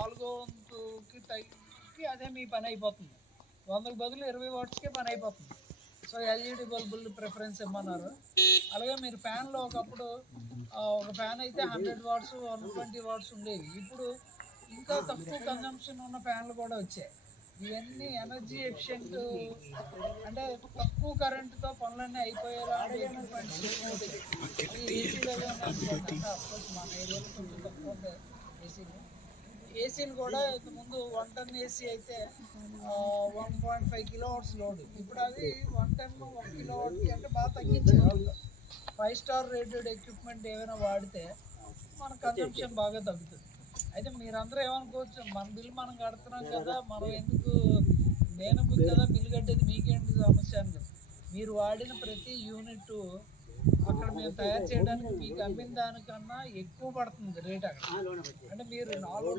4వ వంతుకి అదే మీ పని అయిపోతుంది. 100కి బదులు 20 వాట్స్కే పని అయిపోతుంది. సో ఎల్ఈడి బల్బులు ప్రిఫరెన్స్ ఇమ్మన్నారు. అలాగే మీరు ఫ్యాన్లో ఒకప్పుడు ఒక ఫ్యాన్ అయితే 100 వాట్స్ 120 వాట్స్ ఉండేవి. ఇప్పుడు ఇంకా తక్కువ కన్జంప్షన్ ఉన్న ఫ్యాన్లు కూడా వచ్చాయి. ఇవన్నీ ఎనర్జీ ఎఫిషియెంట్, అంటే తక్కువ కరెంటుతో పనులన్నీ అయిపోయేలా ఏసీలు అనుకోండి. మన ఏరియాలో కొంచెం తక్కువ ఉంటాయి ఏసీలు కూడా. ఇంతకుముందు 1 టన్ ఏసీ అయితే 1.5 కిలోవాట్స్ లోడ్, ఇప్పుడు అది 1 టన్ 1 కిలోవాట్కి అంటే బాగా తగ్గించారు. 5 స్టార్ రేటెడ్ ఎక్విప్మెంట్ ఏమైనా వాడితే మన కన్జంప్షన్ బాగా తగ్గుతుంది. అయితే మీరందరూ ఏమనుకోవచ్చు, మన బిల్లు మనం కడుతున్నాం కదా, మనం ఎందుకు, నేను కదా బిల్లు కట్టేది, మీకేంటి సమస్య అని. మీరు వాడిన ప్రతి యూనిట్ అక్కడ మేము తయారు చేయడానికి మీకు అమ్మిన దానికన్నా ఎక్కువ పడుతుంది రేట్ అక్కడ. అంటే మీరు 4